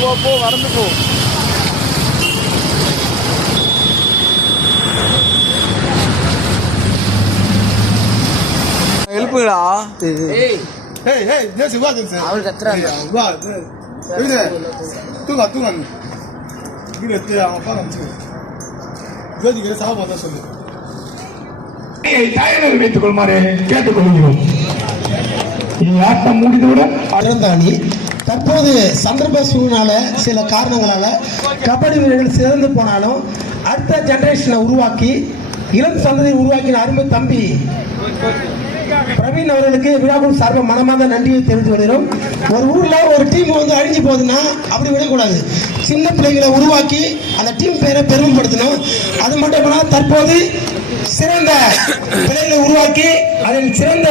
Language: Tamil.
போ வரந்து போ. எழுப்புங்களா? அவள் கத்துறாங்க. வைத்துக் கொள்ளுமாறு கேட்டுக்கொள்கிறோம். ஆட்டம் முடிந்தவுடன் அறந்தாணி தற்போது சந்தர்ப்ப சூழ்நில சில காரணங்களால கபடி வீரர்கள் சிறந்து போனாலும் அடுத்த ஜெனரேஷனை உருவாக்கி இளம் சந்ததியை உருவாக்கின அருமை தம்பி பிரவீன் அவர்களுக்கு விழாக்குழு சார்பாக மனமார்ந்த நன்றியை தெரிவித்து வருகிறோம். ஒரு ஊர்ல ஒரு டீம் வந்து அழிஞ்சு போகுதுன்னா அப்படி விடக்கூடாது. சின்ன பிள்ளைகளை உருவாக்கி அந்த டீம் பேரை பெருமைப்படுத்தணும். அது மட்டும் தற்போது சிறந்த பிள்ளைகளை உருவாக்கி அதில் சிறந்த